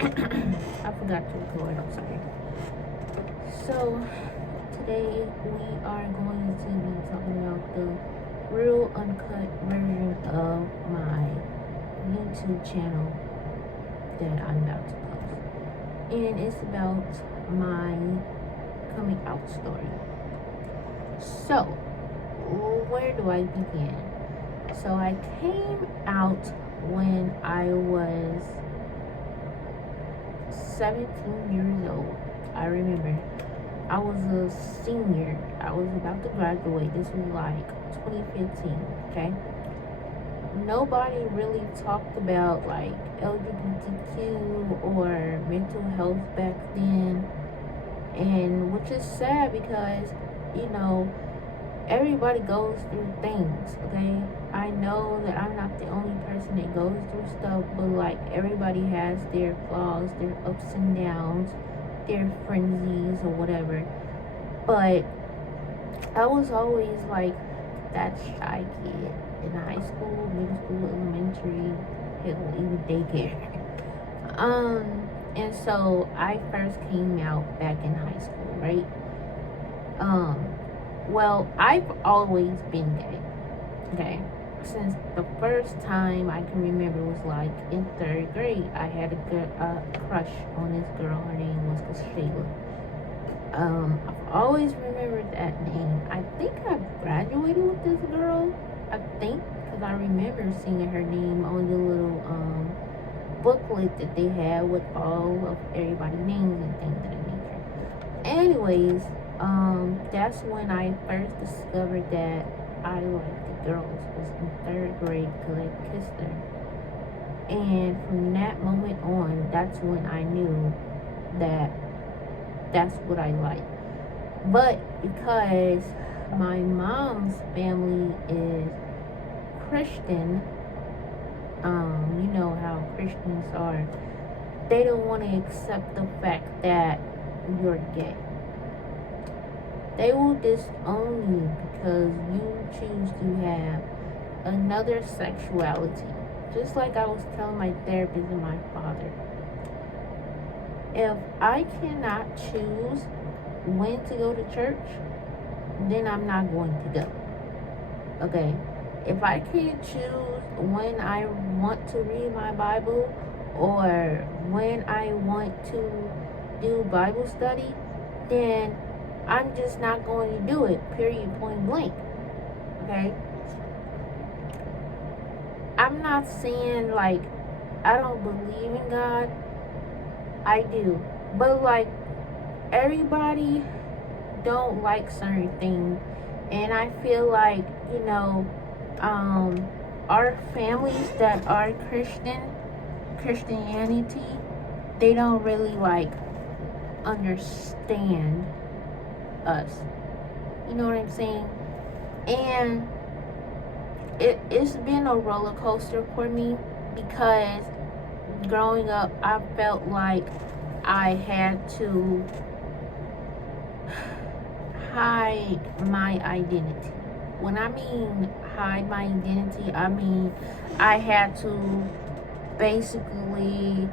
I forgot to record, I'm sorry. So, today we are going to be talking about the real uncut version of my YouTube channel that I'm about to post. And it's about my coming out story. So, where do I begin? So, I came out when I was 17 years old. I remember I was a senior. I was about to graduate. This was like 2015, okay? Nobody really talked about like LGBTQ or mental health back then. And which is sad because, everybody goes through things, okay? I know that I'm not the only person that goes through stuff, but like everybody has their flaws, their ups and downs, their frenzies or whatever. But I was always like that shy kid in high school, middle school, elementary, hell, even daycare. And so I first came out back in high school, right? Well, I've always been gay, okay? Since the first time I can remember was like in 3rd grade. I had a crush on this girl. Her name was Shayla. I've always remembered that name. I think I graduated with this girl. I think, because I remember seeing her name on the little booklet that they had with all of everybody's names and things of that nature. Anyways, that's when I first discovered that I liked the girls. Was in 3rd grade because I kissed her. And from that moment on, that's when I knew that that's what I like. But because my mom's family is Christian, you know how Christians are, they don't want to accept the fact that you're gay. They will disown you because you choose to have another sexuality. Just like I was telling my therapist and my father. If I cannot choose when to go to church, then I'm not going to go. Okay? If I can't choose when I want to read my Bible or when I want to do Bible study, then I'm just not going to do it, period, point blank. Okay? I'm not saying like I don't believe in God. I do. But like everybody don't like certain things. And I feel like, our families that are Christianity, they don't really like understand us. You know what I'm saying? And it's been a roller coaster for me because growing up, I felt like I had to hide my identity. When I mean hide my identity, I mean I had to basically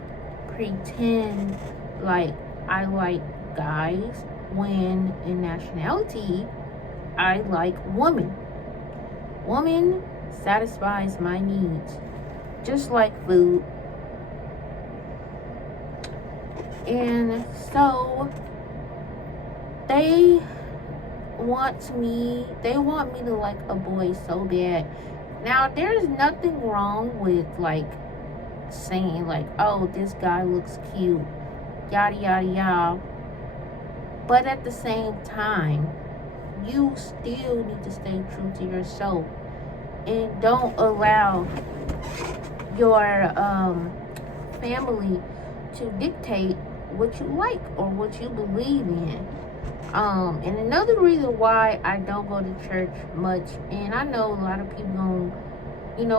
pretend like I like guys when in nationality I like women. Woman satisfies my needs, just like food. And so they want me to like a boy so bad. Now there's nothing wrong with like saying like, oh, this guy looks cute, yada yada yada. But at the same time, you still need to stay true to yourself and don't allow your family to dictate what you like or what you believe in. And another reason why I don't go to church much, and I know a lot of people gonna,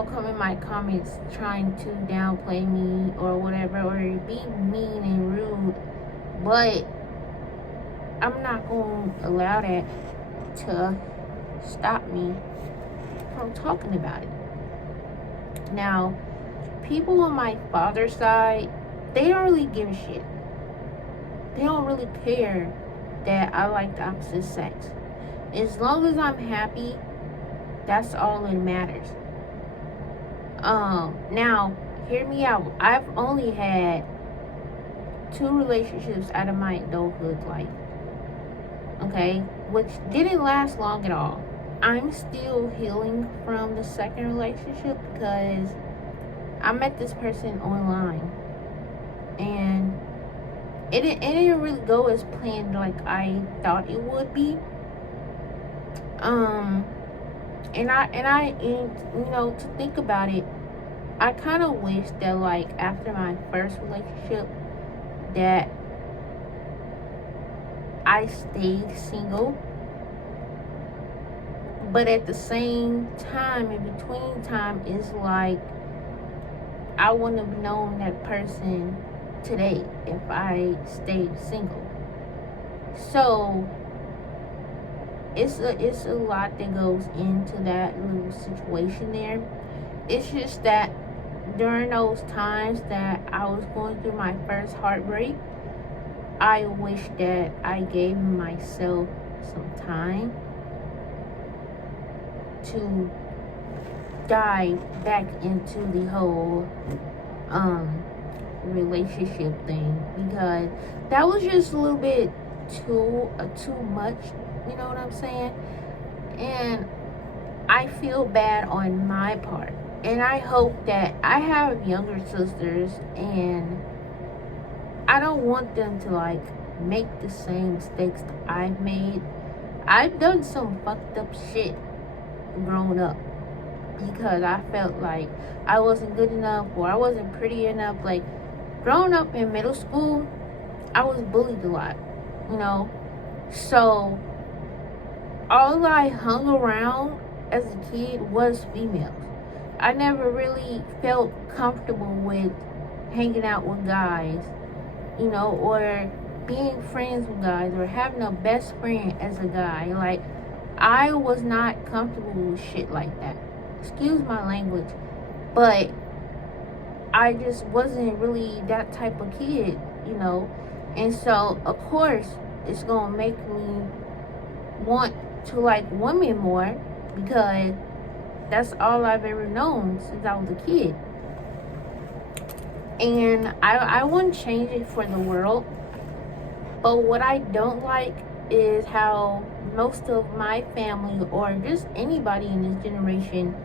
come in my comments trying to downplay me or whatever, or be mean and rude, but I'm not gonna allow that to stop me from talking about it. Now, people on my father's side, they don't really give a shit. They don't really care that I like the opposite sex. As long as I'm happy, that's all that matters. Now, hear me out. I've only had 2 relationships out of my adulthood life. Okay? Which didn't last long at all. I'm still healing from the second relationship because I met this person online. And it didn't really go as planned like I thought it would be. And you know, to think about it, I kind of wish that, like, after my first relationship, that I stayed single. But at the same time, in between time, is like I wouldn't have known that person today if I stayed single. So it's a lot that goes into that little situation there. It's just that during those times that I was going through my first heartbreak, I wish that I gave myself some time to dive back into the whole relationship thing, because that was just a little bit too much, you know what I'm saying? And I feel bad on my part, and I hope that I have younger sisters, and I don't want them to like make the same mistakes that I've made. I've done some fucked up shit growing up because I felt like I wasn't good enough or I wasn't pretty enough. Like, growing up in middle school, I was bullied a lot, you know? So all I hung around as a kid was females. I never really felt comfortable with hanging out with guys, you know, or being friends with guys, or having a best friend as a guy. Like, I was not comfortable with shit like that. Excuse my language, but I just wasn't really that type of kid, you know. And so, of course, it's gonna make me want to like women more, because that's all I've ever known since I was a kid. And I wouldn't change it for the world. But what I don't like is how most of my family, or just anybody in this generation,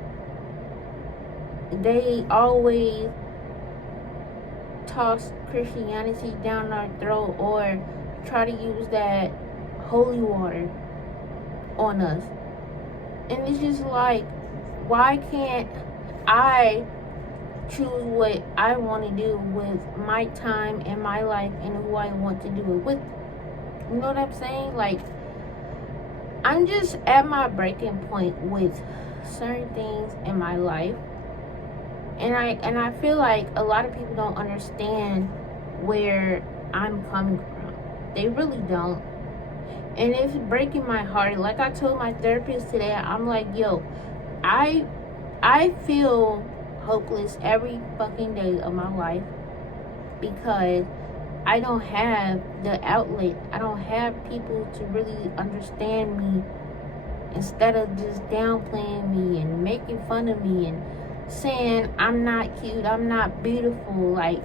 they always toss Christianity down our throat, or try to use that holy water on us. And it's just like, why can't I choose what I want to do with my time and my life and who I want to do it with? You know what I'm saying? Like, I'm just at my breaking point with certain things in my life. And I feel like a lot of people don't understand where I'm coming from. They really don't. And it's breaking my heart. Like I told my therapist today, I'm like, yo, I feel hopeless every fucking day of my life, because I don't have the outlet. I don't have people to really understand me, instead of just downplaying me and making fun of me and saying I'm not cute, I'm not beautiful. Like,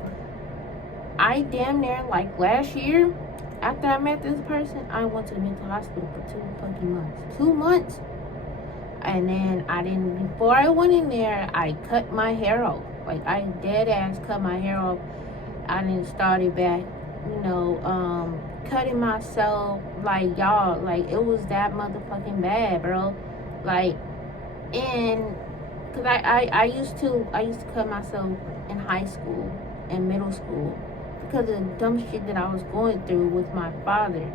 I damn near, like, last year, after I met this person, I went to the mental hospital for 2 fucking months. 2 months. And then before I went in there, I cut my hair off. Like, I dead ass cut my hair off. I then started back, you know, cutting myself. Like, y'all, like, it was that motherfucking bad, bro. Like, and, cause I used to cut myself in high school and middle school, because of the dumb shit that I was going through with my father.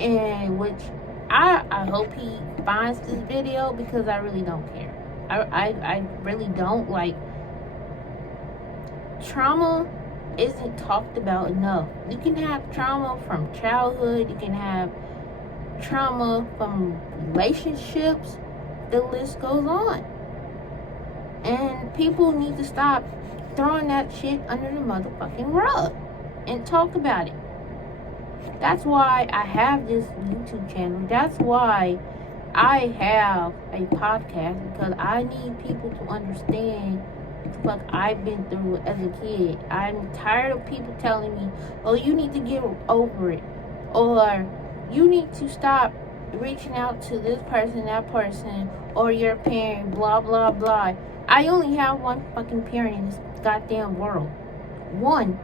And which I hope he finds this video, because I really don't care. I really don't. Like, trauma isn't talked about enough. You can have trauma from childhood, you can have trauma from relationships, the list goes on. And people need to stop throwing that shit under the motherfucking rug and talk about it. That's why I have this YouTube channel. That's why I have a podcast, because I need people to understand what the fuck I've been through as a kid. I'm tired of people telling me, oh, you need to get over it, or you need to stop reaching out to this person, that person, or your parent, blah, blah, blah. I only have one fucking parent in this goddamn world. One.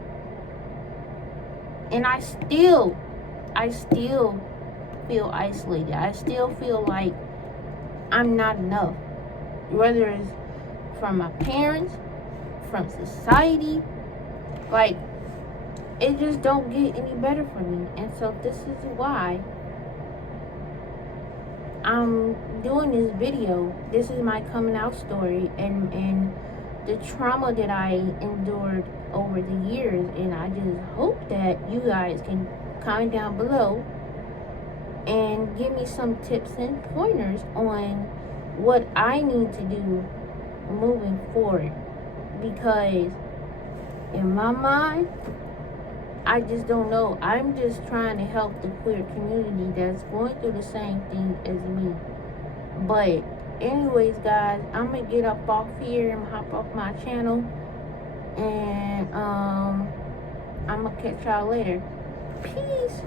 And I still feel isolated. I still feel like I'm not enough. Whether it's from my parents, from society, like, it just don't get any better for me. And so this is why I'm doing this video. This is my coming out story and the trauma that I endured over the years. And I just hope that you guys can comment down below and give me some tips and pointers on what I need to do moving forward. Because in my mind, I just don't know. I'm just trying to help the queer community that's going through the same thing as me. But anyways, guys, I'm gonna get up off here and hop off my channel, and I'm gonna catch y'all later. Peace.